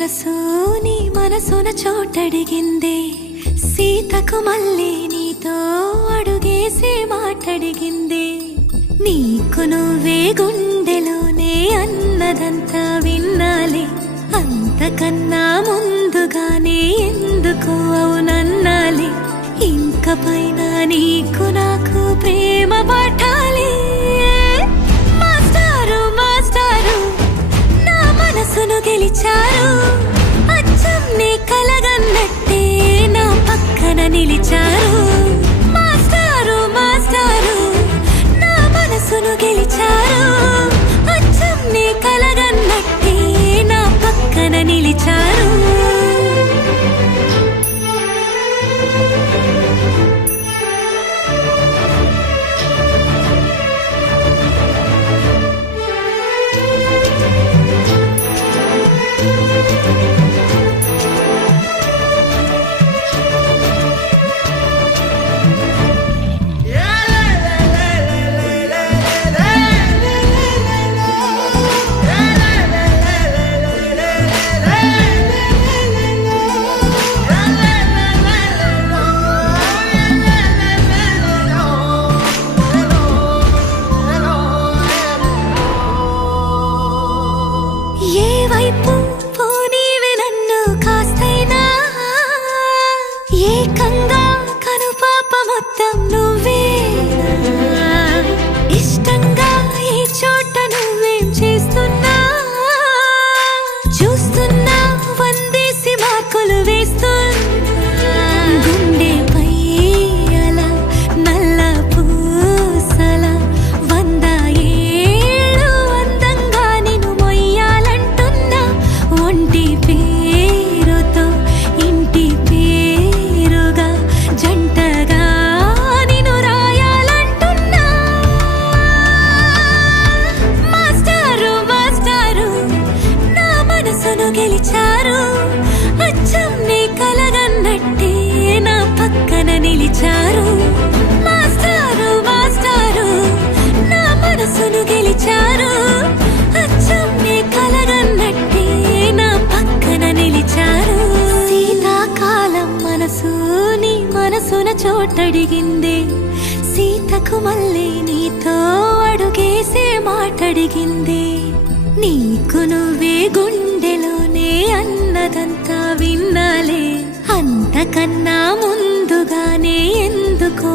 మనసు నీ మనసున చోటడిగిందే సీతకు మళ్ళీ నీతో అడుగేసి మాటడిగిందే నీకు నువ్వే గుండెలోనే అన్నదంతా విన్నాలే అంతకన్నా ముందుగానే ఎందుకు అవునన్నాలే ఇంక పైన నీకు నాకు ప్రేమ పాఠాలే మాస్టారు మాస్టారు నా మనసును గెలిచారు అచ్చం నీ కలగన్నట్టే నా పక్కన నిలిచారు మాస్టారు మాస్టారు నా మనసును గెలిచారు అచ్చం నీ కలగన్నట్టే నా పక్కన నిలిచారు పోనీవి నన్ను కాస్తైనా ఏకంగా కనుపాప మొత్తం నువ్వే ఇష్టంగా ఈ చోట నువ్వేం చేస్తున్నా చూస్తున్నా వందేసి మార్కులు వేస్తున్నా గుండెపై అలా నల్ల పూసల 100 ఏళ్ళు అందంగా నిన్ను మొయ్యాలంటున్నా ఒంటి పేరుతో ఇంటి పేరుగా జంటగా నిన్ను రాయాలంటున్నా మాస్టారు మాస్టారు నా మనసును గెలిచారు అచ్చం నీ కలగన్నట్టే నా పక్కన నిలిచారు మాస్టారు మాస్టారు నా మనసును గెలిచారు అచ్చం నీ కలగన్నట్టే నా పక్కన నిలిచారు శీతాకాలం మనసు నీ మనసున చోటడిగిందే సీతకు మళ్ళీ నీతో అడుగేసే మాటడిగిందే నీకు నువ్వే గుండెలోనే అన్నదంతా విన్నాలే అంతకన్నా ముందుగానే ఎందుకో